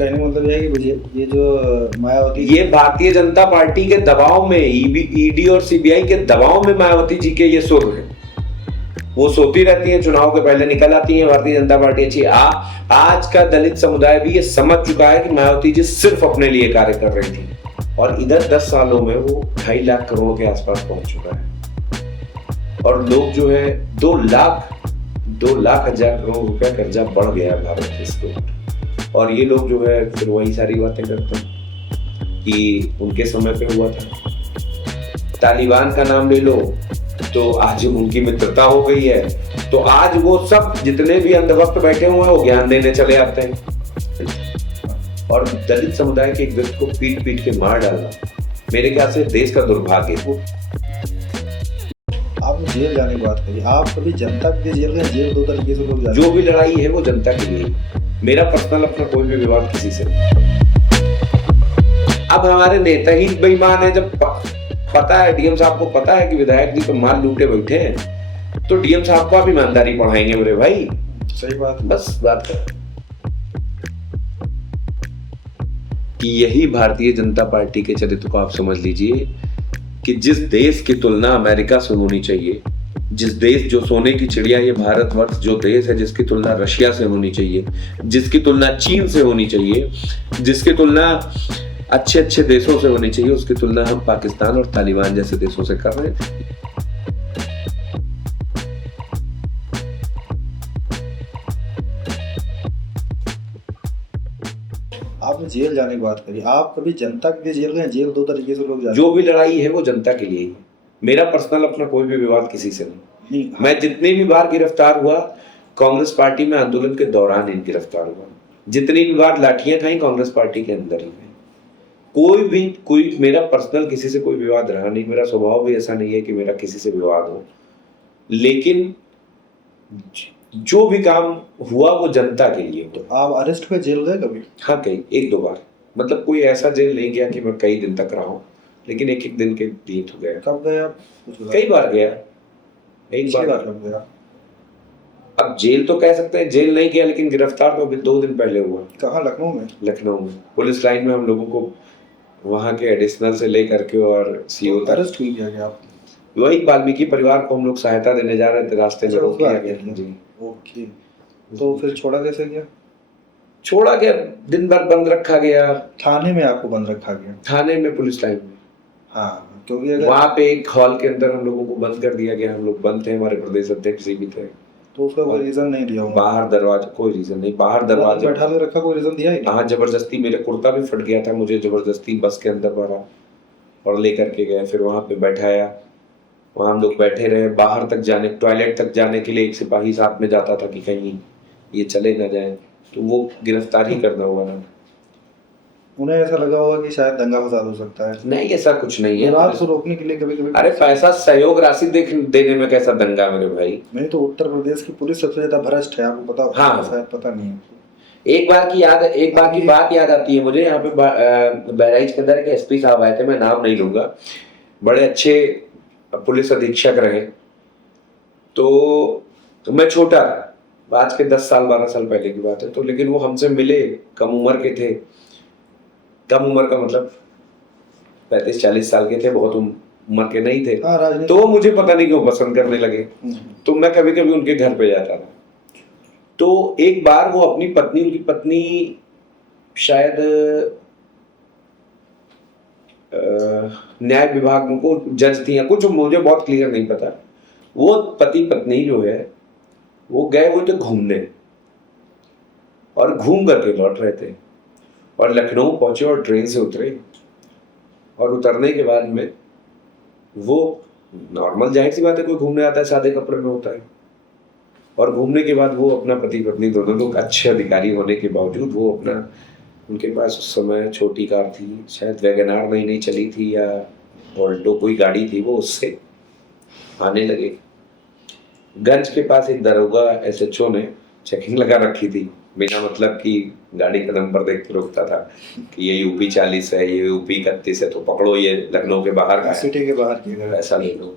कहने का मतलब यह है कि मुझे ये जो मायावती ये भारतीय जनता पार्टी के दबाव में, ईडी और सीबीआई के दबाव में मायावती जी के ये सुर है। वो सोती रहती हैं, चुनाव के पहले निकल आती हैं भारतीय जनता पार्टी अच्छी। आज का दलित समुदाय भी ये समझ चुका है कि मायावती जी सिर्फ अपने लिए कार्य कर रही थी, और इधर 10 सालों में वो 2.5 लाख करोड़ के आसपास पहुंच चुका है। और लोग जो है 2 लाख हजार करोड़ रुपया कर्जा बढ़ गया है भारत देश को। और ये लोग जो है फिर वही सारी बातें करते हैं कि उनके समय पे हुआ था। तालिबान का नाम ले लो तो आज उनकी मित्रता हो गई है, तो आज वो सब जितने भी अंधभक्त बैठे हुए हैं वो ज्ञान देने चले आते हैं। और दलित समुदाय के एक व्यक्ति को पीट पीट के मार डालना मेरे ख्याल से देश का दुर्भाग्य है। आपने जेल जाने की बात करी, आप कभी जनता के लिए जेल गए? जेल 2 तरीके से लोग जाते हैं। जो भी लड़ाई है वो जनता के लिए, मेरा पर्सनल अपना कोई भी विवाद किसी से नहीं। अब हमारे नेता ही बेईमान है। जब पता है डीएम साहब को पता है कि विधायक जी तो माल लूटे बैठे हैं, तो डीएम साहब को आप ईमानदारी पढ़ाएंगे मेरे भाई? सही बात। बस बात है कि यही भारतीय जनता पार्टी के चरित्र को आप समझ लीजिए कि जिस देश की तुलना अमेरिका से होनी चाहिए, जिस देश जो सोने की चिड़िया ये भारतवर्ष जो देश है जिसकी तुलना रशिया से होनी चाहिए, जिसकी तुलना चीन से होनी चाहिए, जिसकी तुलना अच्छे अच्छे देशों से होनी चाहिए, उसकी तुलना हम पाकिस्तान और तालिबान जैसे देशों से कर रहे थे। आपने जेल जाने की बात करी, आप कभी जनता के लिए जेल गए? जेल 2 तरीके से लोग जाते हैं। जो भी लड़ाई है वो जनता के लिए ही है। मेरा पर्सनल अपना कोई भी विवाद किसी से नहीं। मैं जितनी भी बार गिरफ्तार हुआ कांग्रेस पार्टी में आंदोलन के दौरान ही गिरफ्तार हुआ, जितनी भी बार लाठियां खाई कांग्रेस पार्टी के अंदर ही। कोई मेरा पर्सनल किसी से कोई विवाद रहा नहीं। मेरा स्वभाव भी ऐसा नहीं है कि मेरा किसी से विवाद हो, लेकिन जो भी काम हुआ वो जनता के लिए। तो आप अरेस्ट हुए, जेल गए कभी? हाँ, कई 1-2 बार। मतलब कोई ऐसा जेल नहीं गया कि मैं कई दिन तक रहा हूँ, लेकिन एक दिन के लिए तो गया। कब गए आप? कई बार गया। एक बार कब गया? अब जेल तो कह सकते हैं, जेल नहीं गया, लेकिन गिरफ्तार तो अभी 2 दिन पहले हुआ। कहाँ? लखनऊ में? लखनऊ में पुलिस लाइन में हम लोगों को वहाँ के एडिशनल से लेकर के और सीओ तक अरेस्ट हुई गया आप? वही वाल्मीकि परिवार को हम लोग सहायता देने जा रहे थे, रास्ते में रोक लिया गया जी। ओके, तो फिर छोड़ा कैसे गया? छोड़ा गया, दिन भर बंद रखा गया। थाने में आपको बंद रखा गया? थाने में, पुलिस लाइन में। हाँ, क्योंकि अगर वहाँ पे एक हॉल के अंदर हम लोगों को बंद कर दिया गया। हम लोग बंद थे, हमारे प्रदेश अध्यक्ष जी भी थे। तो उसका कोई रीजन नहीं दिया होगा? बाहर दरवाजा, कोई रीजन नहीं, बाहर दरवाजे बैठा के रखा, कोई रीजन दिया ही नहीं? हाँ, जबरदस्ती। मेरे कुर्ता भी फट गया था, मुझे जबरदस्ती बस के अंदर भरा और लेकर के गए, फिर वहाँ पे बैठाया। वहाँ हम लोग बैठे रहे। बाहर तक जाने, टॉयलेट तक जाने के लिए एक सिपाही साथ में जाता था कि कहीं ये चले ना जाए, तो वो गिरफ्तार ही करना हुआ ना। उन्हें ऐसा लगा होगा कि शायद दंगा फसाद हो सकता है? नहीं, ऐसा कुछ नहीं है। रात को रोकने के लिए कभी कभी? अरे पैसा सहयोग राशि देने में कैसा दंगा मेरे भाई? नहीं तो उत्तर प्रदेश की पुलिस सबसे ज्यादा भ्रष्ट है, आपको पता होगा? हाँ, शायद पता नहीं है। एक बार की बात याद आती है मुझे। यहाँ पे बहराइच के अंदर एक एसपी साहब आए थे, मैं नाम नहीं लूंगा, बड़े अच्छे पुलिस अधीक्षक रहे। तो मैं छोटा था, आज के 10 साल 12 साल पहले की बात है। तो लेकिन वो हमसे मिले, कम उम्र के थे। कम उम्र का मतलब 35-40 साल के थे, बहुत उम्र के नहीं थे। तो वो मुझे पता नहीं क्यों पसंद करने लगे। तो मैं कभी कभी उनके घर पे जाता था। तो एक बार वो उनकी पत्नी शायद न्याय विभाग में को जज थी या कुछ, मुझे बहुत क्लियर नहीं पता। वो पति पत्नी जो है वो गए हुए थे घूमने, और घूम करके लौट रहे थे, और लखनऊ पहुंचे और ट्रेन से उतरे। और उतरने के बाद में वो नॉर्मल, जाहिर सी बात है, कोई घूमने आता है सादे कपड़े में होता है। और घूमने के बाद वो अपना पति पत्नी दोनों लोग अच्छे अधिकारी होने के बावजूद वो अपना, उनके पास उस समय छोटी कार थी, शायद वैगनार नई चली थी या ऑल्टो कोई गाड़ी थी, वो उससे आने लगे। गंज के पास एक दरोगा एसएचओ ने चेकिंग लगा रखी थी, बिना मतलब कि गाड़ी कदम पर देख के रोकता था कि ये यूपी 40 है, ये यूपी 31 है, तो पकड़ो, ये लखनऊ के बाहर का, सिटी के बाहर की है, ऐसा ले लो।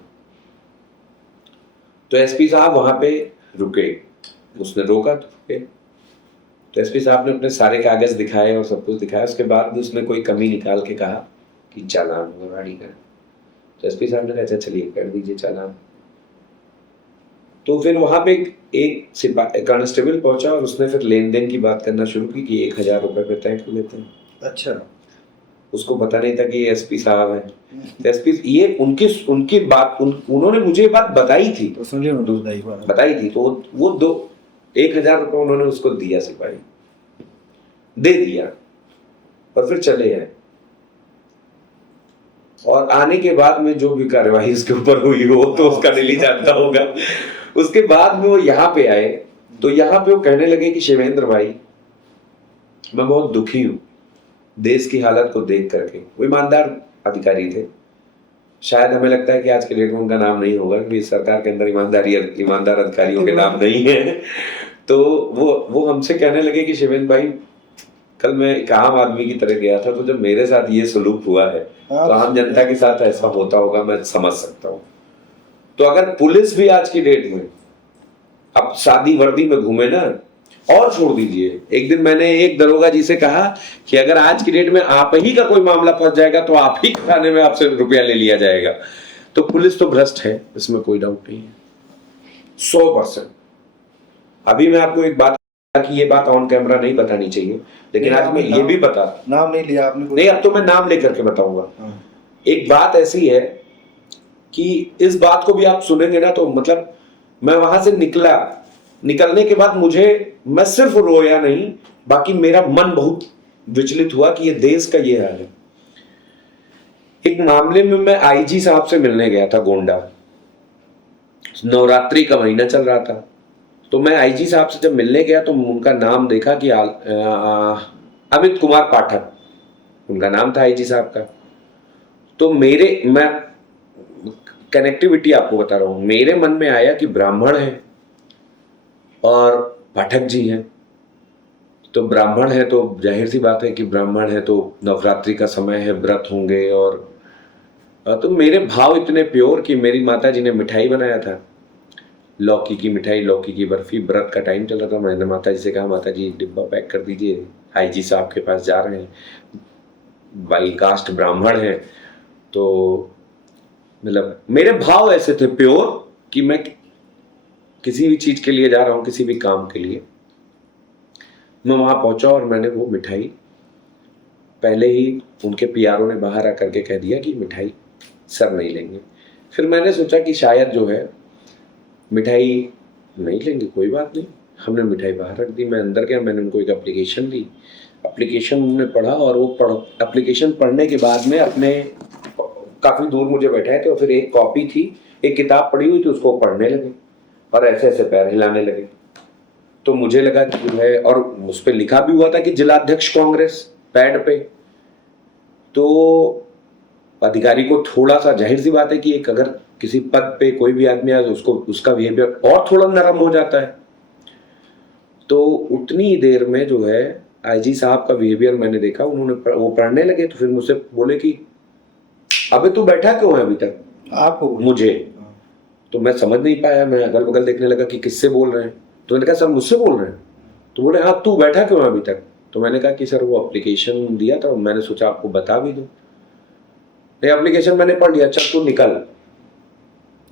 तो एसपी साहब वहां पे रुके, उसने रोका तो रुके। तो एसपी साहब ने अपने सारे कागज दिखाए और सब कुछ दिखाया, उसके बाद भी उसने कोई कमी निकाल के कहा कि चालान होगा गाड़ी का। तो एसपी साहब ने कहा अच्छा चलिए कर दीजिए चालान। तो फिर वहां पे एक कांस्टेबल पहुंचा और उसने फिर लेन देन की बात करना शुरू की कि 1000 रुपए पे तय कर लेते हैं। अच्छा, उसको पता नहीं था कि ये एसपी साहब हैं। तो एसपी ये उनकी बात उन्होंने मुझे ये बात बताई थी, तो सुनिए बताई थी। तो वो 1000 रुपए उन्होंने उसको दिया, सिपाही दे दिया और फिर चले आए। और आने के बाद में जो भी कार्यवाही उसके ऊपर हुई हो तो उसका दिल्ली जानता होगा। उसके बाद में वो यहाँ पे आए तो यहाँ पे वो कहने लगे कि शिवेंद्र भाई मैं बहुत दुखी हूँ देश की हालत को देख करके। वो ईमानदार अधिकारी थे, शायद हमें लगता है कि आज के डेट में उनका नाम नहीं होगा क्योंकि सरकार के अंदर ईमानदार अधिकारियों के नाम नहीं है। तो वो हमसे कहने लगे कि शिवेंद्र भाई कल मैं एक आम आदमी की तरह गया था, तो जब मेरे साथ ये सलूक हुआ है तो आम जनता के साथ ऐसा होता होगा, मैं समझ सकता हूँ। तो अगर पुलिस भी आज की डेट में अब शादी वर्दी में घूमे ना, और छोड़ दीजिए, एक दिन मैंने एक दरोगा जी से कहा कि अगर आज की डेट में आप ही का कोई मामला फंस जाएगा तो आप ही थाने में आपसे रुपया ले लिया जाएगा। तो पुलिस तो भ्रष्ट है, इसमें कोई डाउट नहीं है, 100%। अभी मैं आपको एक बात कि ये बात ऑन कैमरा नहीं बतानी चाहिए, लेकिन आज मैं ये भी बता, नाम नहीं लिया आपने, नहीं अब तो मैं नाम लेकर के बताऊंगा। एक बात ऐसी है कि इस बात को भी आप सुनेंगे ना तो मतलब मैं वहां से निकलने के बाद मैं सिर्फ रोया नहीं, बाकी मेरा मन बहुत विचलित हुआ कि ये देश का ये हाल है। एक मामले में मैं आईजी साहब से मिलने गया था गोंडा, नवरात्रि का महीना चल रहा था। तो मैं आईजी साहब से जब मिलने गया तो उनका नाम देखा कि अमित कुमार पाठक उनका नाम था आईजी साहब का। तो मैं कनेक्टिविटी आपको बता रहा हूं, मेरे मन में आया कि ब्राह्मण है और पाठक जी हैं, तो ब्राह्मण है तो जाहिर सी बात है कि ब्राह्मण है तो नवरात्रि का समय है, व्रत होंगे। और तो मेरे भाव इतने प्योर कि मेरी माता जी ने मिठाई बनाया था, लौकी की मिठाई, लौकी की बर्फी, व्रत का टाइम चल रहा था। मैंने माता जी से कहा माता जी डिब्बा पैक कर दीजिए, आईजी साहब के पास जा रहे हैं, बाई कास्ट ब्राह्मण है। तो मतलब मेरे भाव ऐसे थे प्योर कि मैं किसी भी चीज के लिए जा रहा हूं, किसी भी काम के लिए। मैं वहां पहुंचा और मैंने वो मिठाई, पहले ही उनके पीआरओ ने बाहर आकर के कह दिया कि मिठाई सर नहीं लेंगे। फिर मैंने सोचा कि शायद जो है मिठाई नहीं लेंगे, कोई बात नहीं। हमने मिठाई बाहर रख दी, मैं अंदर गया, मैंने उनको एक एप्लीकेशन दी, एप्लीकेशन उन्होंने पढ़ा और वो एप्लीकेशन पढ़ने के बाद में अपने काफ़ी दूर मुझे बैठाए थे और फिर एक कॉपी थी, एक किताब पढ़ी हुई थी, उसको पढ़ने लगे और ऐसे ऐसे पैर हिलाने लगे। तो मुझे लगा कि जो है, और उस पर लिखा भी हुआ था कि जिलाध्यक्ष कांग्रेस पैड पे। तो अधिकारी को थोड़ा सा, जाहिर सी बात है कि एक अगर किसी पद पे कोई भी आदमी आए तो उसको उसका बिहेवियर और थोड़ा नरम हो जाता है। तो उतनी देर में जो है आईजी साहब का बिहेवियर मैंने देखा, उन्होंने वो पढ़ने लगे तो फिर मुझसे बोले कि अबे तू बैठा क्यों है अभी तक, आपको मुझे। तो मैं समझ नहीं पाया, मैं अगल बगल देखने लगा कि किससे बोल रहे हैं। तो मैंने कहा सर मुझसे बोल रहे हैं। तो बोले हाँ तू बैठा क्यों है अभी तक। तो मैंने कहा कि सर वो एप्लीकेशन दिया था, मैंने सोचा आपको बता भी दूं, एप्लीकेशन मैंने पढ़ लिया, चल तू निकल।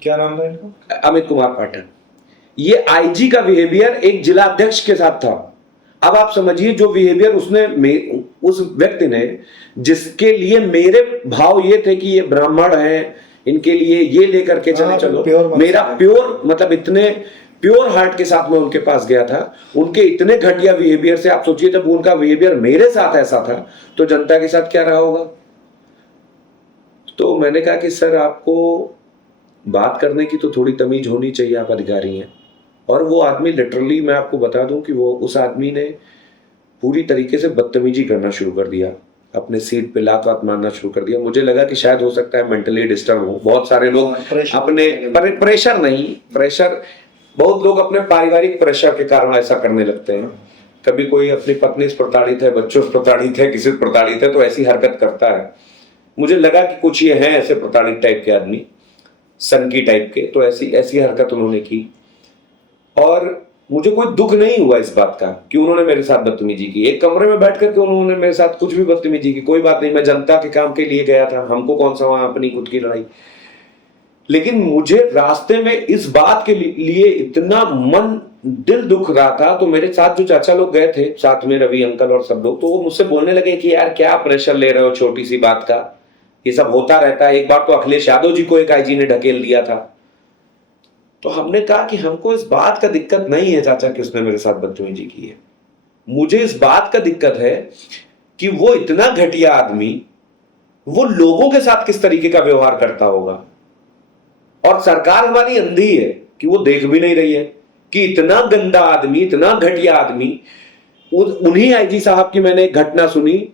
क्या नाम था इनका? अमित कुमार पाठक। ये आईजी का बिहेवियर एक जिला अध्यक्ष के साथ था। अब आप समझिए जो बिहेवियर उस व्यक्ति ने, जिसके लिए मेरे भाव ये थे कि ये ब्राह्मण है, इनके लिए ये लेकर के चले चलो, मेरा प्योर मतलब इतने प्योर हार्ट के साथ मैं उनके पास गया था, उनके इतने घटिया बिहेवियर से आप सोचिए जब उनका बिहेवियर मेरे साथ ऐसा था तो जनता के साथ क्या रहा होगा। तो मैंने कहा कि सर आपको बात करने की तो थोड़ी तमीज होनी चाहिए, आप अधिकारी हैं। और वो आदमी लिटरली, मैं आपको बता दूं कि वो उस आदमी ने पूरी तरीके से बदतमीजी करना शुरू कर दिया, अपने सीट पे लात वात मारना शुरू कर दिया। मुझे लगा कि शायद हो सकता है मेंटली डिस्टर्ब हो। बहुत सारे लोग अपने प्रेशर बहुत लोग अपने पारिवारिक प्रेशर के कारण ऐसा करने लगते हैं। कभी कोई अपनी पत्नी से प्रताड़ित है, बच्चों से प्रताड़ित है, किसी से प्रताड़ित है तो ऐसी हरकत करता है। मुझे लगा कि कुछ ये हैं ऐसे प्रताड़ित टाइप के आदमी, सनकी टाइप के, तो ऐसी हरकत उन्होंने की। और मुझे कोई दुख नहीं हुआ इस बात का कि उन्होंने मेरे साथ बदतमीजी की। एक कमरे में बैठ करके उन्होंने मेरे साथ कुछ भी बदतमीजी की, कोई बात नहीं, मैं जनता के काम के लिए गया था, हमको कौन सा वहां अपनी खुद की लड़ाई। लेकिन मुझे रास्ते में इस बात के लिए इतना मन दिल दुख रहा था, तो मेरे साथ जो चाचा लोग गए थे, साथ में रवि अंकल और सब लोग, तो वो मुझसे बोलने लगे कि यार क्या प्रेशर ले रहे हो छोटी सी बात का, ये सब होता रहता है। एक बार तो अखिलेश यादव जी को एक आईजी ने ढकेल दिया था। तो हमने कहा कि हमको इस बात का दिक्कत नहीं है चाचा कि उसने मेरे साथ बदतमीजी की है, मुझे इस बात का दिक्कत है कि वो इतना घटिया आदमी वो लोगों के साथ किस तरीके का व्यवहार करता होगा। और सरकार हमारी अंधी है कि वो देख भी नहीं रही है कि इतना गंदा आदमी, इतना घटिया आदमी। उन्हीं आईजी साहब की मैंने एक घटना सुनी,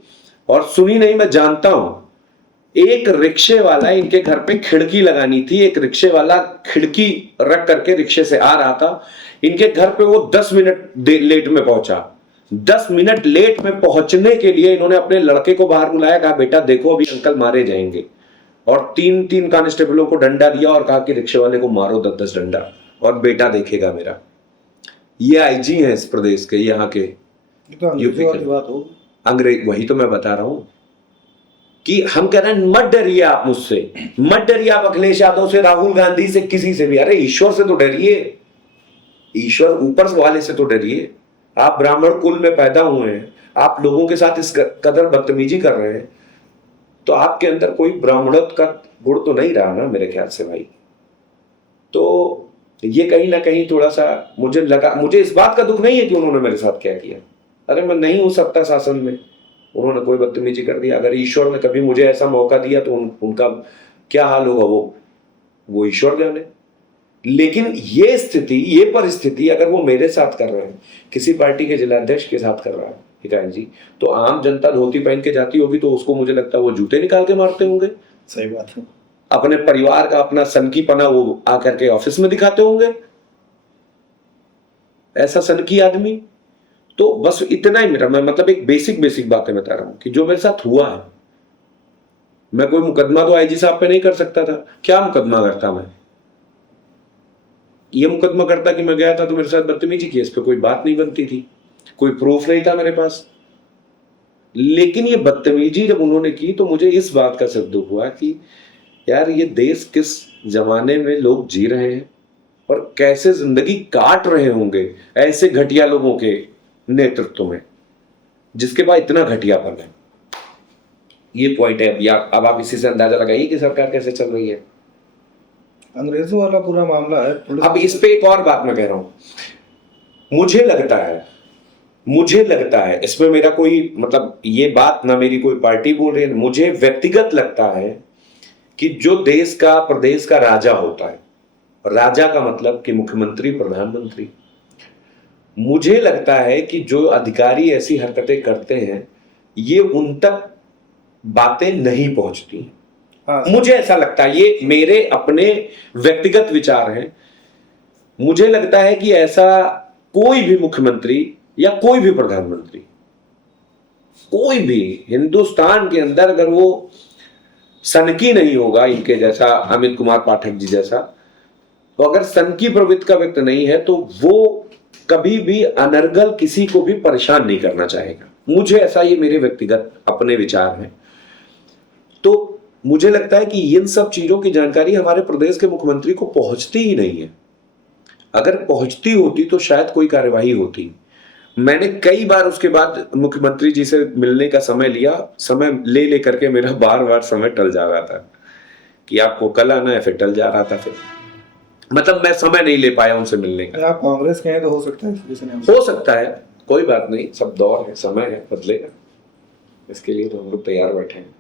और सुनी नहीं, मैं जानता हूं। एक रिक्शे वाला, इनके घर पे खिड़की लगानी थी, एक रिक्शे वाला खिड़की रख करके रिक्शे से आ रहा था, इनके घर पे वो 10 मिनट लेट में पहुंचा। 10 मिनट लेट में पहुंचने के लिए इन्होंने अपने लड़के को बाहर बुलाया, कहा बेटा देखो अभी अंकल मारे जाएंगे, और 3 कांस्टेबलों को डंडा दिया और कहा कि रिक्शे वाले को मारो 10-10 डंडा, और बेटा देखेगा मेरा। ये आईजी हैं इस प्रदेश के, यहाँ के यूपी वाली के बात हो, अंग्रेज। वही तो मैं बता रहा हूं कि हम कह रहे हैं मत डरिए आप मुझसे, मत डरिए आप अखिलेश यादव से, राहुल गांधी से, किसी से भी। अरे ईश्वर से तो डरिए, ईश्वर ऊपर वाले से तो डरिए। आप ब्राह्मण कुल में पैदा हुए हैं, आप लोगों के साथ इस कदर बदतमीजी कर रहे हैं, तो आपके अंदर कोई ब्राह्मणत्व का गुण तो नहीं रहा ना मेरे ख्याल से भाई। तो ये कहीं ना कहीं थोड़ा सा मुझे लगा, मुझे इस बात का दुख नहीं है कि उन्होंने मेरे साथ क्या किया। अरे मैं नहीं हूं सत्ता शासन में, उन्होंने कोई बदतमीजी कर दिया, अगर ईश्वर ने कभी मुझे ऐसा मौका दिया तो उनका क्या हाल होगा वो ईश्वर जाने। लेकिन ये स्थिति, ये परिस्थिति अगर वो मेरे साथ कर रहे हैं, किसी पार्टी के जिलाध्यक्ष के साथ कर रहा है हिकायत जी, तो आम जनता धोती पहन के जाती होगी तो उसको मुझे लगता है वो जूते निकाल के मारते होंगे। सही बात है। अपने परिवार का अपना सनकी पना वो आकर के ऑफिस में दिखाते होंगे, ऐसा सनकी आदमी। तो बस इतना ही मेरा, मैं मतलब एक बेसिक बातें बता रहा हूं कि जो मेरे साथ हुआ है। मैं कोई मुकदमा तो आईजी साहब पे नहीं कर सकता था, क्या मुकदमा करता मैं? ये मुकदमा करता कि मैं गया था तो मेरे साथ बदतमीजी की, इस पे कोई बात नहीं बनती थी, कोई प्रूफ नहीं था मेरे पास। लेकिन ये बदतमीजी जब उन्होंने की तो मुझे इस बात का सच दुख हुआ कि यार ये देश किस जमाने में लोग जी रहे हैं और कैसे जिंदगी काट रहे होंगे ऐसे घटिया लोगों के नेतृत्व में, जिसके बाद इतना घटियापन है। ये पॉइंट है। अब आप इसी से अंदाजा लगाइए कि सरकार कैसे चल रही है। अंग्रेजों वाला पूरा मामला है। अब इस पे एक और बात मैं कह रहा हूं, मुझे लगता है इसमें मेरा कोई मतलब, ये बात ना मेरी कोई पार्टी बोल रही है, मुझे व्यक्तिगत लगता है कि जो देश का, प्रदेश का राजा होता है, राजा का मतलब कि मुख्यमंत्री, प्रधानमंत्री, मुझे लगता है कि जो अधिकारी ऐसी हरकतें करते हैं ये उन तक बातें नहीं पहुंचती। हाँ, मुझे ऐसा लगता है, ये मेरे अपने व्यक्तिगत विचार हैं। मुझे लगता है कि ऐसा कोई भी मुख्यमंत्री या कोई भी प्रधानमंत्री, कोई भी हिंदुस्तान के अंदर अगर वो सनकी नहीं होगा, इनके जैसा अमित कुमार पाठक जी जैसा, तो अगर सनकी प्रवृत्ति का व्यक्ति नहीं है तो वो कभी भी अनर्गल किसी को भी परेशान नहीं करना चाहेगा। मुझे ऐसा, ये मेरे व्यक्तिगत अपने विचार हैं। तो मुझे लगता है कि इन सब चीजों की जानकारी हमारे प्रदेश के मुख्यमंत्री को पहुंचती ही नहीं है। अगर पहुंचती होती तो शायद कोई कार्यवाही होती। मैंने कई बार उसके बाद मुख्यमंत्री जी से मिलने का समय लिया, समय ले करके मेरा बार समय टल जा रहा था कि आपको कल आना है, फिर टल जा रहा था, फिर मतलब मैं समय नहीं ले पाया उनसे मिलने का। आप कांग्रेस के हैं तो हो सकता है, हो सकता है, कोई बात नहीं, सब दौर है, समय है, बदलेगा, इसके लिए तो हम लोग तैयार बैठे हैं।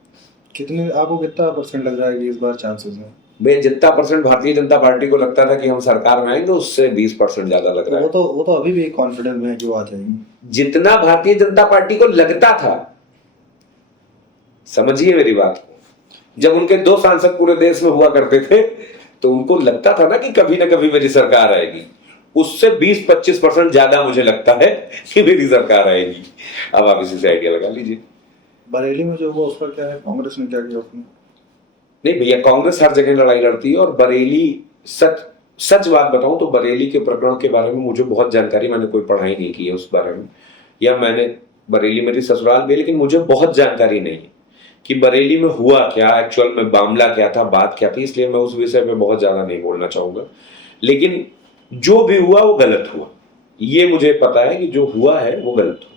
कितने, आपको कितना % लग रहा है कि इस बार चांसेस हैं? भाई जितना % भारतीय जनता पार्टी को लगता था कि हम सरकार में आएंगे उससे 20% ज्यादा लग रहा है। वो तो अभी भी कॉन्फिडेंस में है कि वो आ जाएंगे। जितना भारतीय जनता पार्टी को लगता था, समझिए मेरी बात को, जब उनके 2 सांसद पूरे देश में हुआ करते थे तो उनको लगता था ना कि कभी ना कभी मेरी सरकार आएगी, उससे 20-25% ज्यादा मुझे लगता है कि मेरी सरकार आएगी। अब आप इसी से आइडिया लगा लीजिए। बरेली में जो हुआ उसका क्या है, कांग्रेस ने क्या किया उसमें? नहीं भैया, कांग्रेस हर जगह लड़ाई लड़ती है और बरेली सच सच बात बताऊं तो बरेली के प्रकरण के बारे में मुझे बहुत जानकारी, मैंने कोई पढ़ाई नहीं की है उस बारे में, या मैंने, बरेली मेरी ससुराल भी है, लेकिन मुझे बहुत जानकारी नहीं है कि बरेली में हुआ क्या, एक्चुअल में मामला क्या था, बात क्या थी, इसलिए मैं उस विषय में बहुत ज्यादा नहीं बोलना चाहूंगा। लेकिन जो भी हुआ वो गलत हुआ, ये मुझे पता है कि जो हुआ है वो गलत हुआ।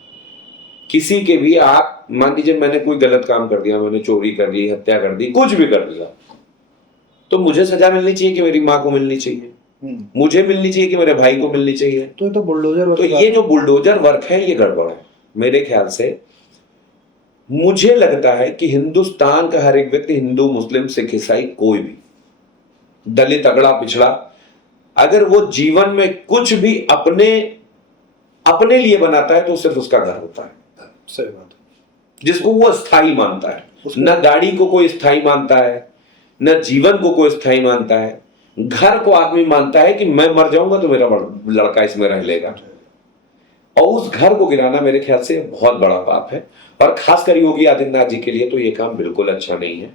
किसी के भी, आप मान लीजिए मैंने कोई गलत काम कर दिया, मैंने चोरी कर ली, हत्या कर दी, कुछ भी कर दिया, तो मुझे सजा मिलनी चाहिए कि मेरी माँ को मिलनी चाहिए, मुझे मिलनी चाहिए कि मेरे भाई को मिलनी चाहिए। तो ये तो बुलडोजर, तो ये जो बुलडोजर वर्क है ये गड़बड़ है मेरे ख्याल से। मुझे लगता है कि हिंदुस्तान का हर एक व्यक्ति, हिंदू मुस्लिम सिख ईसाई कोई भी, दलित अगड़ा पिछड़ा, अगर वो जीवन में कुछ भी अपने लिए बनाता है तो सिर्फ उसका घर होता है। सही बात है। जिसको वो स्थायी मानता है, न गाड़ी को कोई स्थायी मानता है, न जीवन को कोई स्थायी मानता है। घर को आदमी मानता है कि मैं मर जाऊंगा तो मेरा लड़का इसमें रह लेगा, और उस घर को गिराना मेरे ख्याल से बहुत बड़ा पाप है। और खासकर योगी आदित्यनाथ जी के लिए तो ये काम बिल्कुल अच्छा नहीं है,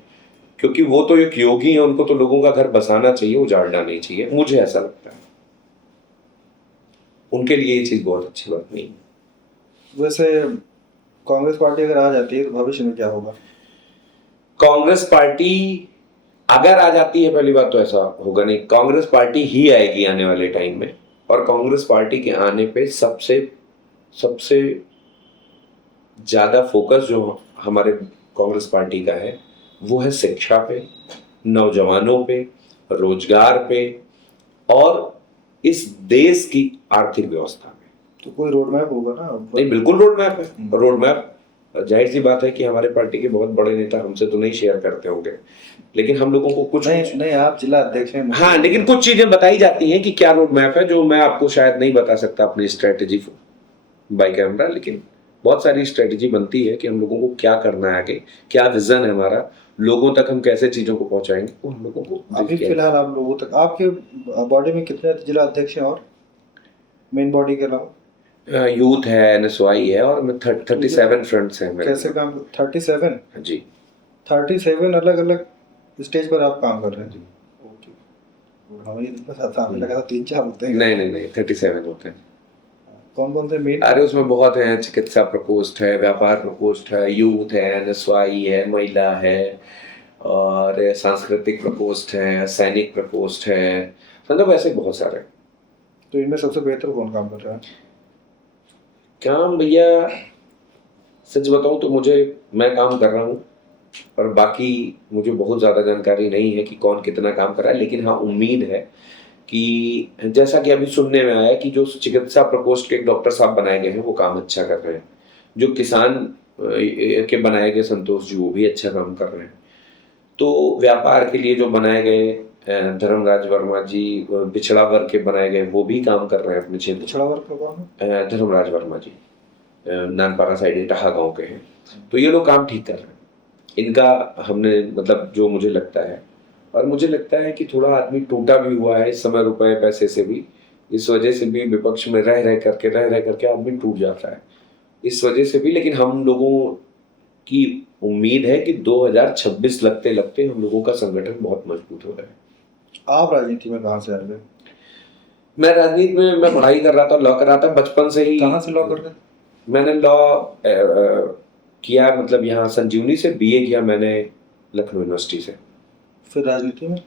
क्योंकि वो तो एक योगी है, उनको तो लोगों का घर बसाना चाहिए, उजाड़ना नहीं चाहिए, मुझे ऐसा लगता है। उनके लिए ये चीज बहुत अच्छी बात नहीं है। वैसे कांग्रेस पार्टी अगर आ जाती है तो भविष्य में क्या होगा? कांग्रेस पार्टी अगर आ जाती है, पहली बात तो ऐसा होगा नहीं, कांग्रेस पार्टी ही आएगी आने वाले टाइम में। और कांग्रेस पार्टी के आने पे सबसे ज्यादा फोकस जो हमारे कांग्रेस पार्टी का है वो है शिक्षा पे, नौजवानों पे, रोजगार पे, और इस देश की आर्थिक व्यवस्था पे। तो कोई रोड मैप होगा ना? नहीं, बिल्कुल रोड मैप है। रोड मैप, जाहिर सी बात है कि हमारे पार्टी के बहुत बड़े नेता हमसे तो नहीं शेयर करते होंगे, लेकिन हम लोगों को कुछ नहीं, आप जिला अध्यक्ष हैं। हाँ, लेकिन कुछ चीजें बताई जाती हैं कि क्या रोड मैप है, जो मैं आपको शायद नहीं बता सकता अपनी स्ट्रेटेजी बाय कैमरा, लेकिन बहुत सारी स्ट्रेटेजी बनती है कि हम लोगों को क्या करना है आगे, क्या विजन है हमारा, लोगों तक हम कैसे चीजों को पहुंचाएंगे, वो हम लोगों को अभी फिलहाल आप लोगों तक, आपके बॉडी में कितने जिला अध्यक्ष हैं और मेन बॉडी के अलावा? यूथ है, एनएसवाई है, और 37 फ्रंट्स हैं मेरे। कैसे काम? 37? जी, 37 अलग अलग स्टेज पर आप काम कर रहे हैं जी? हमें लगा था 3-4 होते हैं। नहीं, 37 होते हैं। कौन कौन से मेन? अरे उसमें बहुत है, चिकित्सा प्रकोष्ठ है, व्यापार प्रकोष्ठ है, यूथ है, एनएसवाई है, महिला है, और सांस्कृतिक प्रकोष्ठ है, सैनिक प्रकोष्ठ है, मतलब ऐसे बहुत सारे। तो इनमें सबसे बेहतर कौन काम कर रहा है? काम भैया सच बताऊं तो मैं काम कर रहा हूँ, और बाकी मुझे बहुत ज़्यादा जानकारी नहीं है कि कौन कितना काम कर रहा है। लेकिन हाँ, उम्मीद है कि जैसा कि अभी सुनने में आया कि जो चिकित्सा प्रकोष्ठ के डॉक्टर साहब बनाए गए हैं वो काम अच्छा कर रहे हैं, जो किसान के बनाए गए संतोष जी वो भी अच्छा काम कर रहे हैं। तो व्यापार के लिए जो बनाए गए धर्मराज वर्मा जी, पिछड़ा वर्ग के बनाए गए, वो भी काम कर रहे हैं अपने क्षेत्र। पिछड़ा वर्ग का कौन है? धर्मराज वर्मा जी नानपारा साइड इटाहा गाँव के हैं। तो ये लोग काम ठीक कर रहे हैं। इनका हमने, मतलब जो मुझे लगता है, और मुझे लगता है कि थोड़ा आदमी टूटा भी हुआ है इस समय, रुपए पैसे से भी, इस वजह से भी विपक्ष में रह करके आदमी टूट जाता है इस वजह से भी। लेकिन हम लोगों की उम्मीद है कि 2026 लगते लगते हम लोगों का संगठन बहुत मजबूत हो रहा है। आप राजनीति में कहाँ से आ गए? मैं राजनीति में, मैं पढ़ाई कर रहा था, लॉ कर रहा था बचपन से ही। कहाँ से लॉ करते? मैंने लॉ किया, मतलब यहाँ संजीवनी से बीए किया मैंने, लखनऊ यूनिवर्सिटी से। फिर राजनीति में?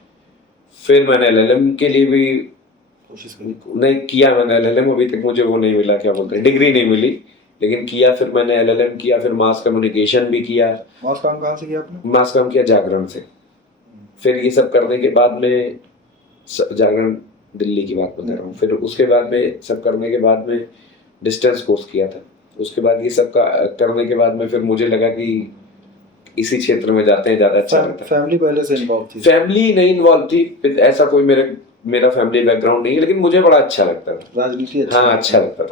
फिर मैंने एलएलएम के लिए भी कोशिश करी? नहीं किया मैंने एलएलएम, अभी तक मुझे वो नहीं मिला, क्या बोलते हैं, डिग्री नहीं मिली, लेकिन किया। फिर मैंने एलएलएम किया, फिर मास कम्युनिकेशन भी किया। मास काम कहाँ से किया आपने? मास काम किया जागरण से। फिर ये सब करने के बाद में, जागरण दिल्ली की बात बता रहा हूँ, फिर उसके बाद में सब करने के बाद में डिस्टेंस कोर्स किया था। उसके बाद ये सब का करने के बाद में फिर मुझे लगा कि इसी क्षेत्र में जाते हैं, ज्यादा अच्छा रहता है। फैमिली पहले से इन्वॉल्व थी? फैमिली नहीं इन्वॉल्व थी, ऐसा कोई मेरा फैमिली बैकग्राउंड नहीं है, लेकिन मुझे बड़ा अच्छा लगता था राजनीति। हाँ, अच्छा लगता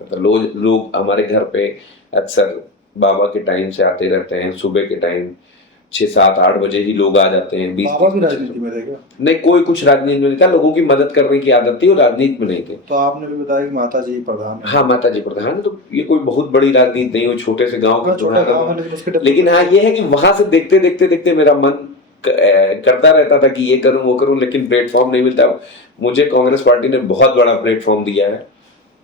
था। लोग हमारे घर पे अक्सर बाबा के टाइम से आते रहते हैं, सुबह के टाइम 6-7-8 बजे ही लोग आ जाते हैं। बाबा भी राजनीति में थे क्या? नहीं, कोई कुछ राजनीति में नहीं था, लोगों की मदद करने की आदत थी, और राजनीति में नहीं थे। तो आपने भी बताया कि माता जी प्रधान है। हाँ, माता जी प्रधान है, तो ये कोई बहुत बड़ी राजनीति नहीं, वो छोटे से गाँव का छोटा गाँव है, लेकिन हाँ, ये है कि वहां से देखते देखते मेरा मन करता रहता था कि ये करूं वो करूं, लेकिन प्लेटफॉर्म नहीं मिलता। मुझे कांग्रेस पार्टी ने बहुत बड़ा प्लेटफॉर्म दिया है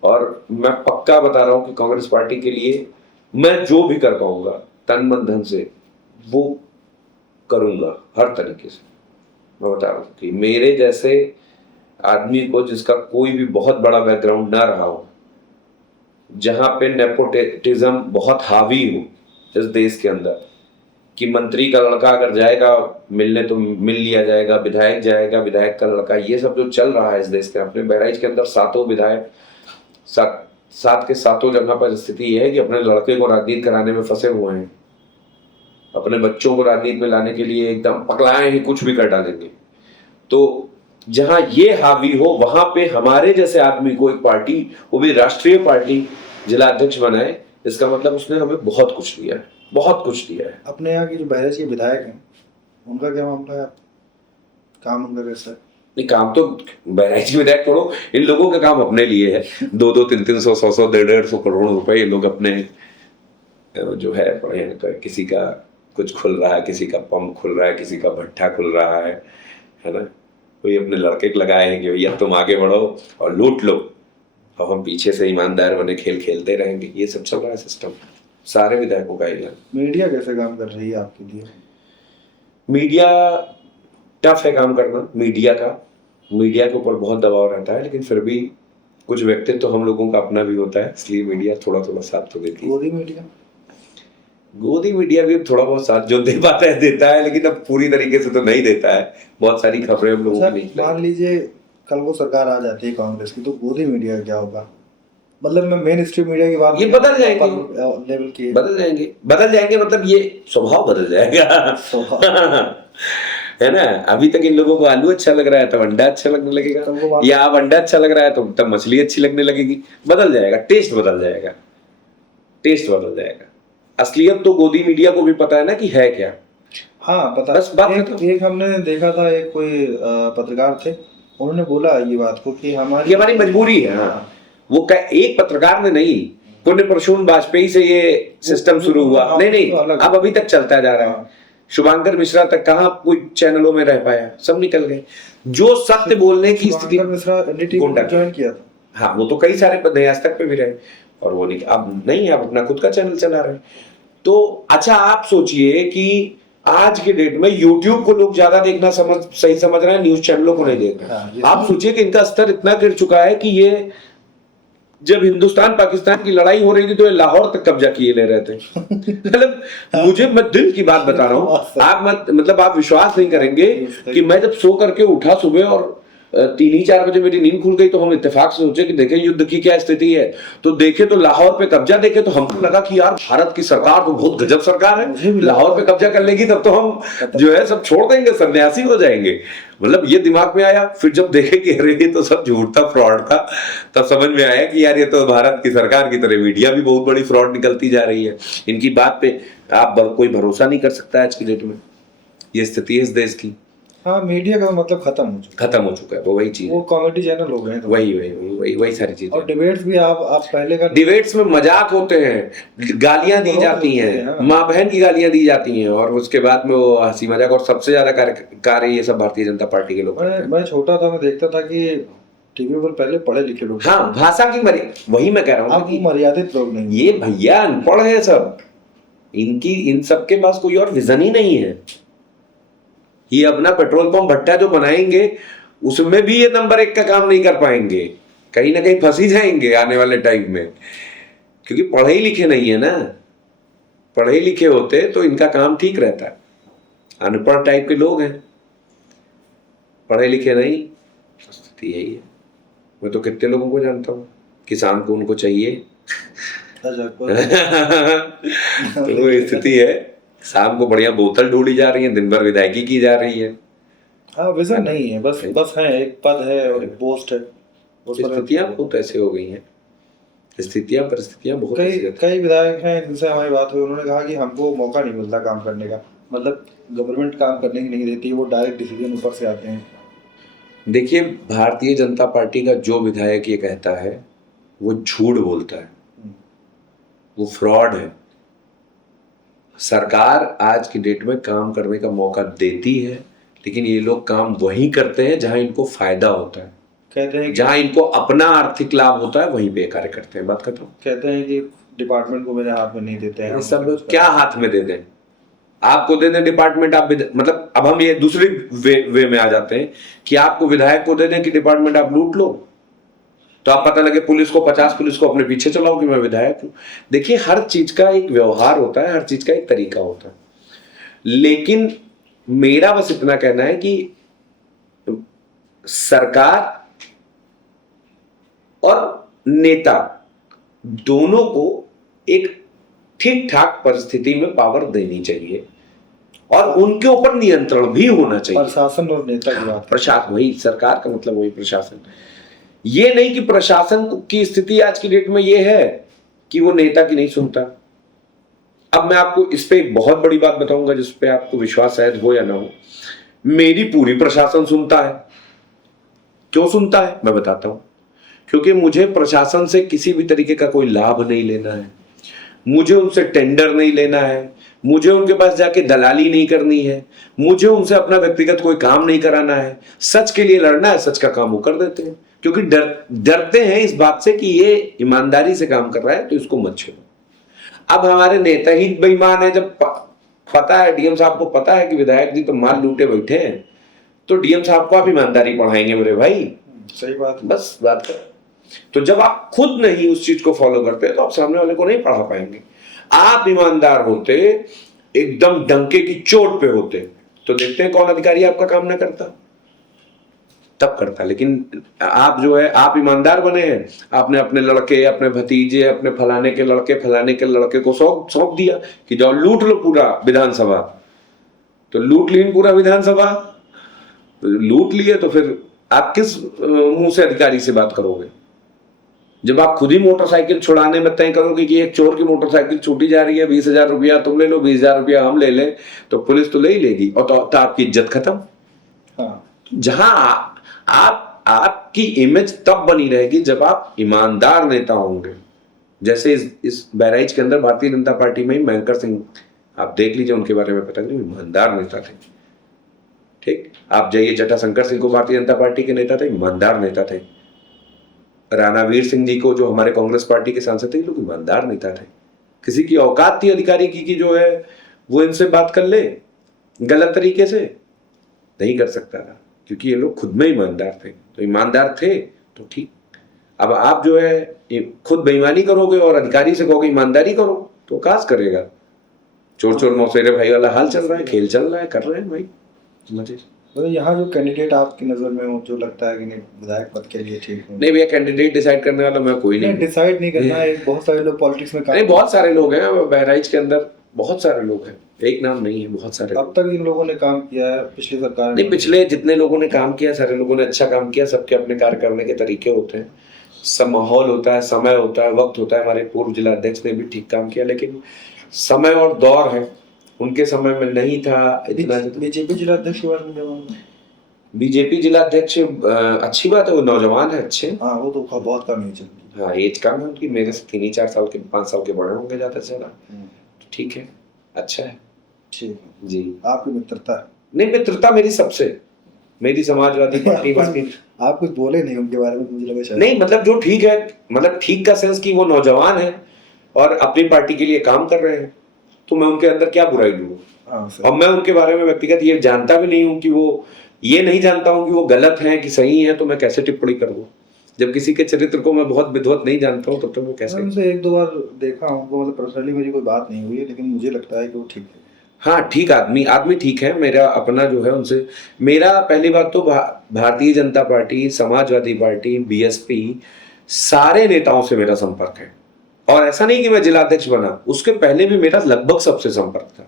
और मैं पक्का बता रहा हूं कि कांग्रेस पार्टी के लिए मैं जो भी कर पाऊंगा तन मन धन से वो करूंगा हर तरीके से। मैं बता रहा हूं कि मेरे जैसे आदमी को, जिसका कोई भी बहुत बड़ा बैकग्राउंड ना रहा हो, जहां पे नेपोटिज्म बहुत हावी हो इस देश के अंदर, कि मंत्री का लड़का अगर जाएगा मिलने तो मिल लिया जाएगा, विधायक जाएगा विधायक का लड़का, ये सब जो चल रहा है इस देश के, अपने बहराइच के अंदर 7 विधायक, 7 के 7 जगह पर स्थिति ये है कि अपने लड़के को राजनीति कराने में फंसे हुए हैं, अपने बच्चों को राजनीति में लाने के लिए एकदम पकड़ाए हैं, कुछ भी कर डालेंगे। तो जहां ये हावी हो वहां पे हमारे जैसे आदमी को एक पार्टी, वो भी राष्ट्रीय पार्टी, जिला अध्यक्ष बनाए, इसका मतलब उसने हमें बहुत कुछ दिया है, बहुत कुछ दिया है। अपने यहाँ की जो बहराइच के विधायक हैं उनका क्या मामला है, काम उनका कैसा है? नहीं, काम तो बहराइच विधायक छोड़ो, इन लोगों का काम अपने लिए है। 2-2, 300, 100, 150 करोड़ रुपए ये लोग अपने जो है किसी का कुछ खुल रहा है, किसी का पंप खुल रहा है, किसी का भट्ठा खुल रहा है ना। कोई अपने लड़के को लगाए हैं कि भैया तुम आगे बढ़ो और लूट लो और हम पीछे से ईमानदार बने खेल खेलते रहेंगे। ये सब चल रहा है सिस्टम सारे विधायकों का ही है। मीडिया कैसे काम कर रही है आपके लिए? मीडिया टफ है काम करना, मीडिया के ऊपर बहुत दबाव रहता है, लेकिन फिर भी कुछ व्यक्तित्व तो हम लोगों का अपना भी होता है, इसलिए मीडिया थोड़ा थोड़ा साथ तो देती है। गोदी मीडिया भी थोड़ा बहुत साथ जो दे पाता है देता है, लेकिन अब पूरी तरीके से तो नहीं देता है। बहुत सारी खबरें हम लोगों को नहीं। मान लीजिए कल को सरकार आ जाती है कांग्रेस की, तो गोदी मीडिया का क्या होगा? मतलब मैं मेन स्ट्रीम मीडिया की बात, ये बदल जाएंगे लेवल की बदल जाएंगे, मतलब ये स्वभाव बदल जाएगा है ना। अभी तक इन लोगों को आलू अच्छा लग रहा है तब अंडा अच्छा लगने लगेगा, या अब अंडा अच्छा लग रहा है तो तब मछली अच्छी लगने लगेगी। बदल जाएगा, टेस्ट बदल जाएगा। असलियत तो गोदी मीडिया को भी पता है ना कि है क्या। हाँ पता। बस बात एक हमने देखा था, एक कोई पत्रकार थे, उन्होंने बोला ये बात को कि हमारी मजबूरी है। हाँ। वो एक पत्रकार ने नहीं, पुण्य प्रसून वाजपेयी से ये सिस्टम शुरू हुआ। नहीं, अब अभी तक चलता जा रहा है। शुभांकर मिश्रा तक कहाँ कोई चैनलों में रह पाया, सब निकल गए। जो सत्य बोलने की स्थिति, ज्वाइन किया था। हाँ, वो तो कई सारे पद आज तक पे भी रहे और वो नहीं, अब नहीं, अब अपना खुद का चैनल चला रहे। तो अच्छा आप सोचिए कि आज के डेट में YouTube को लोग ज्यादा देखना सही समझ रहे हैं, न्यूज चैनलों को नहीं देख रहे। आप सोचिए कि इनका स्तर इतना गिर चुका है कि ये जब हिंदुस्तान पाकिस्तान की लड़ाई हो रही थी तो ये लाहौर तक कब्जा किए ले रहे थे। मतलब मैं दिल की बात बता रहा हूँ, आप विश्वास नहीं करेंगे कि मैं जब सो करके उठा सुबह और 3-4 बजे मेरी नींद खुल गई, तो हम इत्तेफाक से सोचे कि देखें युद्ध की क्या स्थिति है, तो देखे तो लाहौर पे कब्जा देखे तो हमको लगा कि यार भारत की सरकार तो बहुत गजब सरकार है, लाहौर पे कब्जा कर लेगी तब तो हम जो है सब छोड़ देंगे, सन्यासी हो जाएंगे। मतलब ये दिमाग में आया। फिर जब देखे कि अरे ये तो सब झूठ था, फ्रॉड था, तब समझ में आया कि यार ये तो भारत की सरकार की तरह मीडिया भी बहुत बड़ी फ्रॉड निकलती जा रही है। इनकी बात पे आप कोई भरोसा नहीं कर सकता आज की डेट में। ये स्थिति है इस देश की। हाँ, मीडिया का मतलब खत्म हो चुका है। वो वही चीज, वो कॉमेडी चैनल हो गए, तो वही सारी चीजें। और डिबेट्स भी आप पहले का, डिबेट्स में मजाक होते हैं, गालियां दी जाती हैं, माँ बहन की गालियां दी जाती हैं, और उसके बाद में वो हंसी मजाक, और सबसे ज्यादा कार्य ये सब भारतीय जनता पार्टी के लोग। मैं छोटा था, मैं देखता था कि टीवी पर पहले पढ़े लिखे लोग, हाँ, भाषा की वही मैं कह रहा हूँ कि मर्यादित लोग नहीं, ये भैया अनपढ़ है सब, इन सबके पास कोई और विजन ही नहीं है। ये अपना पेट्रोल पंप भट्टा जो बनाएंगे उसमें भी ये नंबर 1 का काम नहीं कर पाएंगे, कहीं ना कहीं फंसी जाएंगे आने वाले टाइम में, क्योंकि पढ़े ही लिखे नहीं है ना। पढ़े लिखे होते तो इनका काम ठीक रहता। अनपढ़ टाइप के लोग हैं, पढ़े लिखे नहीं, स्थिति यही है। मैं तो कितने लोगों को जानता हूँ किसान को उनको चाहिए तो वो स्थिति है। शाम को बढ़िया बोतल ढूंढी जा रही है, दिन भर विधायकी की जा रही है। हाँ, विजन नहीं है, बस है, एक पद है और एक पोस्ट है। स्थितियां बहुत ऐसे हो गई हैं, परिस्थितियां बहुत। कई विधायक हैं जिनसे हमारी बात हुई, उन्होंने कहा कि हमको मौका नहीं मिलता काम करने का, मतलब गवर्नमेंट काम करने की नहीं देती, वो डायरेक्ट डिसीजन ऊपर से आते हैं। देखिए, भारतीय जनता पार्टी का जो विधायक ये कहता है वो झूठ बोलता है, वो फ्रॉड है। सरकार आज की डेट में काम करने का मौका देती है, लेकिन ये लोग काम वहीं करते हैं जहां इनको फायदा होता है, कहते हैं कि जहां इनको अपना आर्थिक लाभ होता है वहीं पे कार्य करते हैं। बात खत्म। कहते हैं कि डिपार्टमेंट को मेरे हाथ में नहीं देते हैं ये हम सब उसका- क्या हाथ में दे दें? आपको दे दें डिपार्टमेंट, आप मतलब अब हम ये दूसरी वे में आ जाते हैं कि आपको विधायक को दे दें कि डिपार्टमेंट आप लूट लो, तो आप पता लगे पुलिस को 50 पुलिस को अपने पीछे चलाओ कि मैं विधायक हूं। देखिए, हर चीज का एक व्यवहार होता है, हर चीज का एक तरीका होता है, लेकिन मेरा बस इतना कहना है कि सरकार और नेता दोनों को एक ठीक ठाक परिस्थिति में पावर देनी चाहिए और उनके ऊपर नियंत्रण भी होना चाहिए। प्रशासन और नेता की बात प्रशासन, वही सरकार का मतलब वही प्रशासन। ये नहीं कि प्रशासन की स्थिति आज की डेट में ये है कि वो नेता की नहीं सुनता। अब मैं आपको इस पे एक बहुत बड़ी बात बताऊंगा जिस पे आपको विश्वास शायद हो या ना हो। मेरी पूरी प्रशासन सुनता है। क्यों सुनता है मैं बताता हूं। क्योंकि मुझे प्रशासन से किसी भी तरीके का कोई लाभ नहीं लेना है, मुझे उनसे टेंडर नहीं लेना है, मुझे उनके पास जाके दलाली नहीं करनी है, मुझे उनसे अपना व्यक्तिगत कोई काम नहीं कराना है। सच के लिए लड़ना है, सच का काम वो कर देते हैं, क्योंकि डरते हैं इस बात से कि ये ईमानदारी से काम कर रहा है तो इसको मत छेड़ो। अब हमारे नेता ही बेईमान है। जब पता है, डीएम साहब को पता है कि विधायक जी तो माल लूटे बैठे हैं, तो डीएम साहब को आप ईमानदारी पढ़ाएंगे मेरे भाई? सही बात। बस बात कर। तो जब आप खुद नहीं उस चीज को फॉलो करते तो आप सामने वाले को नहीं पढ़ा पाएंगे। आप ईमानदार होते, एकदम डंके की चोट पे होते, तो देखते हैं कौन अधिकारी आपका काम ना करता, तब करता। लेकिन आप जो है, आप ईमानदार बने हैं, आपने अपने लड़के, अपने भतीजे, अपने फलाने के लड़के को सौंप दिया कि जाओ लूट लो पूरा विधानसभा। तो लूट ली पूरा विधानसभा, लूट लिए तो फिर आप किस मुंह से अधिकारी से बात करोगे? जब आप खुद ही मोटरसाइकिल छुड़ाने में तय करोगे कि एक चोर की मोटरसाइकिल छूटी जा रही है, 20,000 रुपया तुम ले लो, 20,000 रुपया हम ले लें, तो पुलिस तो ले ही लेगी और तो आपकी इज्जत खत्म। हाँ। जहां आपकी इमेज तब बनी रहेगी जब आप ईमानदार नेता होंगे। जैसे इस बहराइच के अंदर भारतीय जनता पार्टी में ही महेंद्र सिंह, आप देख लीजिए उनके बारे में, पता नहीं ईमानदार नेता थे। ठीक, आप जाइए जटाशंकर सिंह को, भारतीय जनता पार्टी के नेता थे, ईमानदार नेता थे। राणावीर सिंह जी को, जो हमारे कांग्रेस पार्टी के सांसद थे, लोग ईमानदार नेता थे। किसी की औकात थी अधिकारी की कि जो है वो इनसे बात कर ले गलत तरीके से? नहीं कर सकता था, क्योंकि ये लोग खुद में ईमानदार थे। तो ईमानदार थे तो ठीक। अब आप जो है खुद बेईमानी करोगे और अधिकारी से कहोगे ईमानदारी करो, तो काश करेगा। चोर चोर मौसेरे भाई वाला हाल चल रहा है, खेल चल रहा है, कर रहे हैं भाई मजे। तो यहाँ जो कैंडिडेट आपकी नजर में हो, जो लगता है कि नहीं विधायक पद के लिए ठीक है? नहीं भैया, कैंडिडेट डिसाइड करने वाला मैं कोई नहीं। डिसाइड नहीं करना है, बहुत सारे लोग पॉलिटिक्स में नहीं, बहुत सारे लोग हैं बहराइच के अंदर, बहुत सारे लोग हैं, एक नाम नहीं है, बहुत सारे। अब तक इन लोगों ने काम किया है पिछली सरकार नहीं, पिछले जितने लोगों ने काम किया, सारे लोगों ने अच्छा काम किया। सबके अपने कार्य करने के तरीके होते हैं, सब माहौल होता है, समय होता है, वक्त होता है। हमारे पूर्व जिला अध्यक्ष ने भी ठीक काम किया, लेकिन समय और दौर है, उनके समय में नहीं था इतना। बीजेपी जिला अध्यक्ष के बारे में जवाब? बीजेपी जिला अध्यक्ष अच्छी बात है, वो नौजवान है, अच्छे। हाँ, वो तो बहुत कम एज है। हाँ, एज कम है उनकी, मेरे से 3-4 साल के, 5 साल के बड़े होंगे ज्यादा से ज्यादा। ठीक है, अच्छा है। ठीक है जी। आपकी मित्रता? नहीं, मित्रता मेरी सबसे, मेरी समाजवादी पार्टी बाकी। आप कुछ बोले नहीं उनके बारे में, मुझे लगा शायद। नहीं, मतलब जो ठीक है, मतलब ठीक का सेंस कि वो नौजवान है और अपनी पार्टी के लिए काम कर रहे हैं, तो मैं उनके अंदर क्या बुराई लूंगा? हाँ, और मैं उनके बारे में व्यक्तिगत ये जानता भी नहीं हूँ कि वो, ये नहीं जानता हूँ कि वो गलत हैं कि सही हैं, तो मैं कैसे टिप्पणी करूँ? जब किसी के चरित्र को मैं बहुत विधिवत नहीं जानता हूँ, तब तो मैं कैसे? उनसे 1-2 बार देखा हूँ, मतलब पर्सनली मेरी कोई बात नहीं हुई है, लेकिन मुझे लगता है कि वो ठीक है। हाँ, ठीक आदमी ठीक है। मेरा अपना जो है उनसे, मेरा पहली बात तो Bharatiya Janata party, Samajwadi party, BSP, सारे नेताओं से मेरा संपर्क है। और ऐसा नहीं कि मैं जिलाध्यक्ष बना, उसके पहले भी मेरा लगभग सबसे संपर्क था।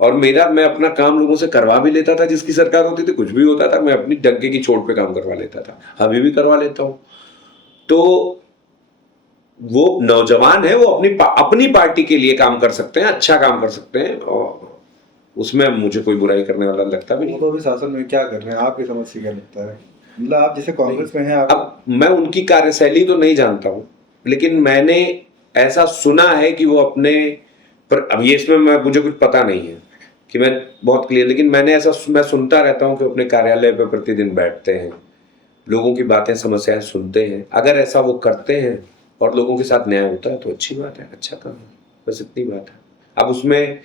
और मैं अपना काम लोगों से करवा भी लेता था, जिसकी सरकार होती थी, कुछ भी होता था, मैं अपनी डंके की चोट पे काम करवा लेता था, अभी भी करवा लेता हूँ। तो वो नौजवान है, वो अपनी पार्टी के लिए काम कर सकते हैं, अच्छा काम कर सकते हैं, और उसमें मुझे कोई बुराई करने वाला लगता भी नहीं। वो तो अभी शासन में क्या कर रहे हैं, आपकी समझ से क्या लगता है? मतलब आप जैसे कांग्रेस में हैं, आप... अब मैं उनकी कार्यशैली तो नहीं जानता हूँ, लेकिन मैंने ऐसा सुना है कि वो अपने पर अब ये इसमें मुझे कुछ पता नहीं है कि मैं बहुत क्लियर, लेकिन मैं सुनता रहता हूँ कि अपने कार्यालय पे प्रतिदिन बैठते हैं, लोगों की बातें समस्याएं सुनते हैं। अगर ऐसा वो करते हैं और लोगों के साथ न्याय होता है तो अच्छी बात है, अच्छा काम है, बस इतनी बात है। अब उसमें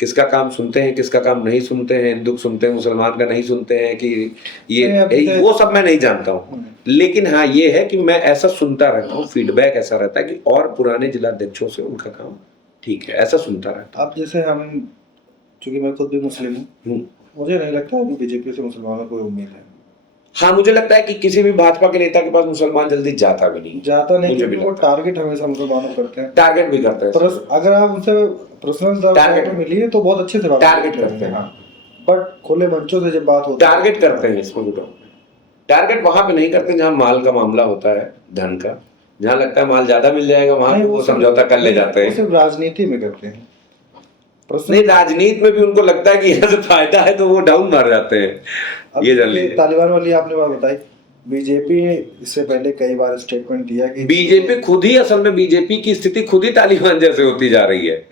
किसका काम सुनते हैं, किसका काम नहीं सुनते हैं, हिंदू सुनते हैं, मुसलमान का नहीं सुनते हैं कि ये वो सब मैं नहीं जानता हूँ, लेकिन हाँ ये है कि मैं ऐसा सुनता रहता हूँ, फीडबैक ऐसा रहता है कि और पुराने जिलाध्यक्षों से उनका काम ठीक है, ऐसा सुनता रहता अब जैसे हम, चूंकि मैं खुद भी मुस्लिम हूँ, मुझे नहीं लगता कि बीजेपी से मुसलमानों को कोई उम्मीद है। हाँ, मुझे लगता है कि किसी भी भाजपा के नेता के पास मुसलमान जल्दी जाता भी नहीं, क्योंकि वो टारगेट हमेशा मुसलमानों करते हैं, टारगेट भी करते हैं। अगर आप उनसे पर्सनल टारगेट मिलिए तो बहुत अच्छे से बात टारगेट करते हैं, बट खुले मंचों से जब बात होती है टारगेट करते हैं इसको। टारगेट वहां पे नहीं करते जहां माल का मामला होता है, धन का, जहां लगता है माल ज्यादा मिल जाएगा वहां वो समझौता कर ले जाते हैं। सिर्फ राजनीति में करते हैं, नहीं, राजनीति में भी उनको लगता है कि यहाँ से फायदा है तो वो डाउन मार जाते हैं। ये जान लीजिए। तालिबान वाली आपने बात बताई, बीजेपी ने इससे पहले कई बार स्टेटमेंट दिया कि बीजेपी खुद ही, असल में बीजेपी की स्थिति खुद ही तालिबान जैसे होती जा रही है।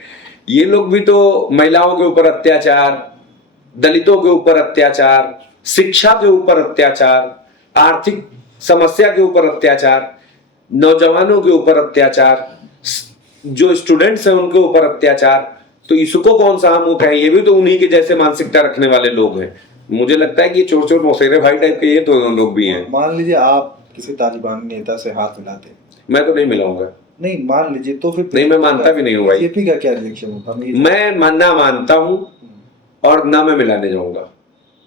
ये लोग भी तो महिलाओं के ऊपर अत्याचार, दलितों के ऊपर अत्याचार, शिक्षा के ऊपर अत्याचार, आर्थिक समस्या के ऊपर अत्याचार, नौजवानों के ऊपर अत्याचार, जो स्टूडेंट्स हैं उनके ऊपर अत्याचार, तो इसको कौन सा हम वो कहें, ये भी तो उन्हीं के जैसे मानसिकता रखने वाले लोग हैं। मुझे लगता है कि चोर चोर मौसेरे भाई टाइप के ये दोनों लोग भी हैं। मान लीजिए आप किसी तालिबान नेता से हाथ मिलाते, मैं तो नहीं मिलाऊंगा। नहीं, मान लीजिए तो फिर नहीं, मैं मानता भी नहीं हूँ भाई। बीजेपी का क्या रिएक्शन होता? मैं ना मानता हूँ और ना मैं मिलाने जाऊंगा।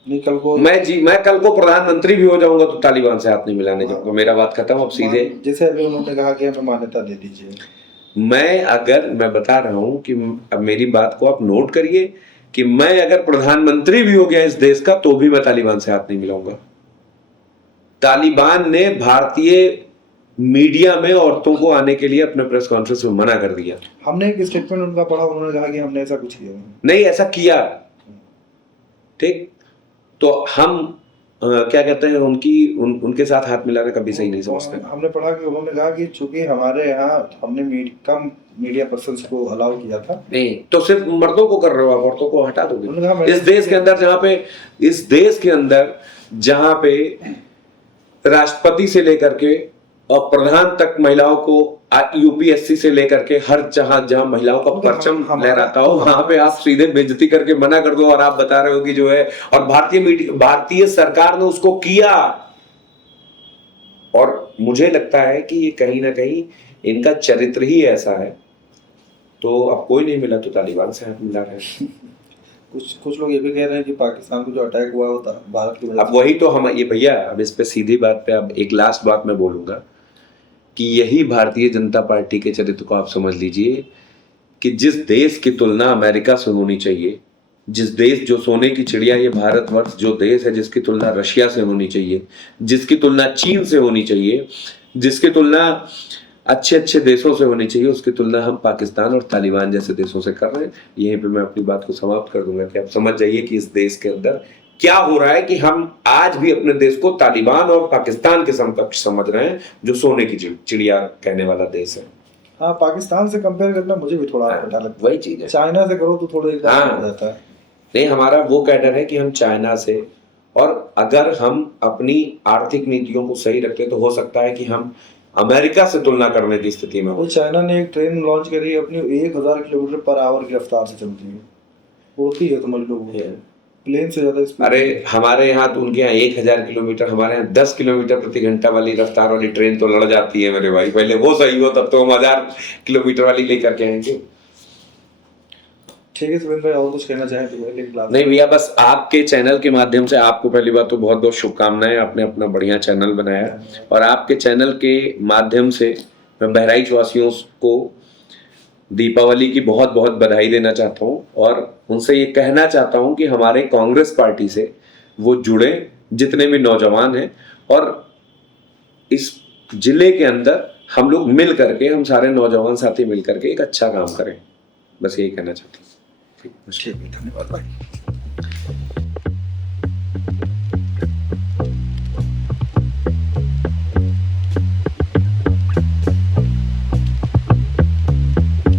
नहीं, कल को मैं कल को प्रधानमंत्री भी हो जाऊंगा तो तालिबान से हाथ नहीं मिलाने जाऊंगा। मेरा बात खत्म। अब सीधे जैसे अभी उन्होंने कहा कि हमें मान्यता दे दीजिए, मैं बता रहा हूं कि अब मेरी बात को आप नोट करिए कि मैं अगर प्रधानमंत्री भी हो गया इस देश का तो भी मैं तालिबान से हाथ नहीं मिलाऊंगा। तालिबान ने भारतीय मीडिया में औरतों को आने के लिए अपने प्रेस कॉन्फ्रेंस में मना कर दिया। हमने एक स्टेटमेंट उनका पढ़ा, उन्होंने कहा कि हमने ऐसा कुछ किया नहीं, ऐसा किया, ठीक, तो हम क्या कहते हैं उनके साथ हाथ मिलाना कभी सही नहीं समझते। हमने पढ़ा कि उन्होंने कहा कि चूंकि हमारे यहाँ हमने कम मीडिया पर्सन्स को अलाउ किया था। नहीं, तो सिर्फ मर्दों को कर रहे हो आप, औरतों को हटा दोगे। इस देश के अंदर जहाँ पे राष्ट्रपति से लेकर के और प्रधान तक महिलाओं को, यूपीएससी से लेकर के हर जहां महिलाओं का परचम लहराता हो वहां पे आप सीधे बेइज्जती करके मना कर दो और आप बता रहे हो कि जो है, और भारतीय सरकार ने उसको किया। और मुझे लगता है कि ये कहीं ना कहीं इनका चरित्र ही ऐसा है। तो अब कोई नहीं मिला तो तालिबान से हाथ मिला रहे हैं। कुछ लोग ये भी कह रहे हैं कि पाकिस्तान को जो अटैक हुआ होता भारत की वजह से। अब वही तो हम, ये भैया अब इस पे सीधी बात पे अब एक लास्ट बात मैं बोलूंगा कि यही भारतीय जनता पार्टी के चरित्र को आप समझ लीजिए कि जिस देश की तुलना अमेरिका से होनी चाहिए, जिस देश, जो सोने की चिड़िया ये भारतवर्ष जो देश है, जिसकी तुलना रशिया से होनी चाहिए, जिसकी तुलना चीन से होनी चाहिए, जिसकी तुलना अच्छे देशों से होनी चाहिए, उसकी तुलना हम पाकिस्तान और तालिबान जैसे देशों से कर रहे हैं। यहीं पे मैं अपनी बात को समाप्त कर दूंगा कि आप समझ जाइए कि इस देश के अंदर क्या हो रहा है, कि हम आज भी अपने देश को तालिबान और पाकिस्तान के समकक्ष समझ रहे हैं, जो सोने की चिड़िया कहने वाला देश है। हाँ, पाकिस्तान से कंपेयर करना मुझे भी थोड़ा लगता है। वही चीज है, चाइना से करो तो थोड़ा हो जाता है। नहीं, हमारा वो कैडर है कि हम चाइना से, और अगर हम अपनी आर्थिक नीतियों को सही रखते तो हो सकता है कि हम अमेरिका से तुलना करने की स्थिति में हो। चाइना ने एक ट्रेन लॉन्च करी अपनी 1000 किलोमीटर पर आवर की रफ्तार से चलती है, उड़ती है, समझ लो प्लेन से ज्यादा स्पीड। अरे हमारे यहाँ तो उनके यहाँ 1000 किलोमीटर, हमारे यहाँ 10 किलोमीटर प्रति घंटा वाली रफ्तार वाली ट्रेन तो लड़ जाती है मेरे भाई। पहले वो सही हो तब तो हम 1000 किलोमीटर वाली लेकर के आएंगे। ठीक है सुरेंद्र भाई, और कुछ कहना चाहें तो? नहीं भैया, बस आपके चैनल के माध्यम से आपको पहली बात तो बहुत बहुत शुभकामनाएं। आपने अपना बढ़िया चैनल बनाया और आपके चैनल के माध्यम से मैं बहराइच वासियों को दीपावली की बहुत बहुत बधाई देना चाहता हूं और उनसे ये कहना चाहता हूं कि हमारे कांग्रेस पार्टी से वो जुड़े, जितने भी नौजवान हैं, और इस जिले के अंदर हम लोग मिल करके, हम सारे नौजवान साथी मिल करके एक अच्छा काम करें। बस यही कहना चाहता हूँ। ठीक है, धन्यवाद भाई।